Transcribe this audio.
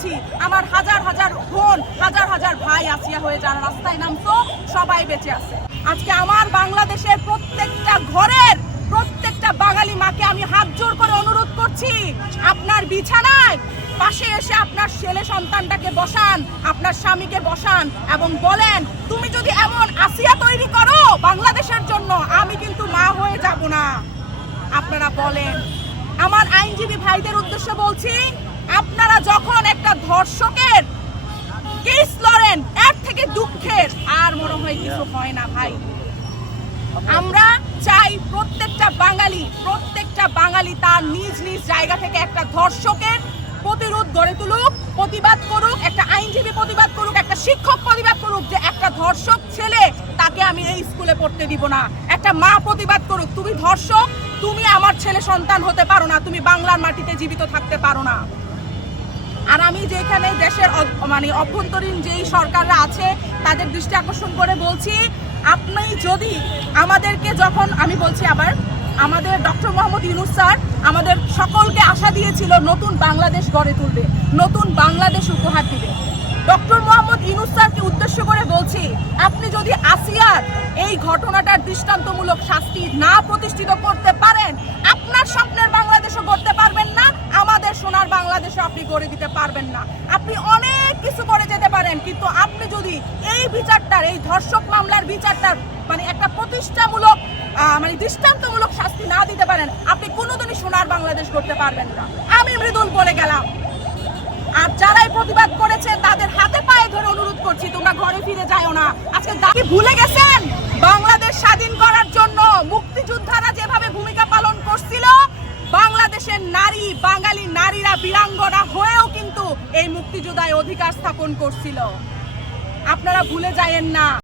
বলছি আমার হাজার হাজার বোন, হাজার হাজার ভাই আসিয়া হয়ে যারা রাস্তায় নামতো সবাই বেঁচে আছে। আজকে আমার বাংলাদেশের প্রত্যেকটা ঘরের, প্রত্যেকটা বাঙালি মাকে আমি হাত জোর করে অনুরোধ করছি, আপনার বিছানায় পাশে এসে আপনার ছেলে সন্তানটাকে বসান, আপনার স্বামীকে বসান এবং বলেন, তুমি যদি এমন আসিয়া তৈরি করো বাংলাদেশের জন্য, আমি কিন্তু মা হয়ে যাব না। আপনারা বলেন। আমার আইনজীবী ভাইদের উদ্দেশ্যে বলছি একটা ধর্ষকের কেস লড়েন, এর থেকে দুঃখের। আর মনে হয় কিছু হয় না ভাই। আমরা চাই প্রত্যেকটা বাঙালি প্রত্যেকটা বাঙালি তার নিজ নিজ জায়গা থেকে একটা ধর্ষকের প্রতিরোধ গড়ে তুলুক, প্রতিবাদ করুক, একটা আইনজীবী প্রতিবাদ করুক, একটা শিক্ষক প্রতিবাদ করুক যে একটা ধর্ষক ছেলে তাকে আমি এই স্কুলে পড়তে দিব না। একটা মা প্রতিবাদ করুক, তুমি ধর্ষক, তুমি আমার ছেলে সন্তান হতে পারো না, তুমি বাংলার মাটিতে জীবিত থাকতে পারো না। আর আমি যেখানে দেশের মানে অভ্যন্তরীণ যেই সরকাররা আছে, তাদের দৃষ্টি আকর্ষণ করে বলছি, আপনি যদি আমাদেরকে যখন, আমি বলছি আবার, আমাদের ডক্টর মোহাম্মদ ইউনুস স্যার আমাদের সকলকে আশা দিয়েছিল নতুন বাংলাদেশ গড়ে তুলবে, নতুন বাংলাদেশ উপহার দিবে। ডক্টর মোহাম্মদ ইউনুস স্যারকে উদ্দেশ্য করে বলছি, আপনি যদি আসিয়ার এই ঘটনাটার দৃষ্টান্তমূলক শাস্তি না প্রতিষ্ঠিত করতে সোনার আপনি করে দিতে পারবেন না। আপনি অনেক কিছু করে যেতে পারেন, কিন্তু আপনি যদি এই বিচারটার, এই ধর্ষক মামলার বিচারটার মানে একটা প্রতিষ্ঠামূলক মানে দৃষ্টান্তমূলক শাস্তি না দিতে পারেন, আপনি কোনোদিনই সোনার বাংলাদেশ করতে পারবেন না। আমি মৃদুল বলে গেলাম। আর যারাই প্রতিবাদ করেছে তাদের হাতে পায়ে ধরে অনুরোধ করছি, তোমরা ঘরে ফিরে যাও না। আজকে ভুলে গেছেন? বাংলাদেশ স্বাধীন করার জন্য নারী, বাঙালি নারীরা বীরাঙ্গনা হয়েও কিন্তু এই মুক্তিযোদ্ধায় অধিকার স্থাপন করছিল। আপনারা ভুলে যায়েন না।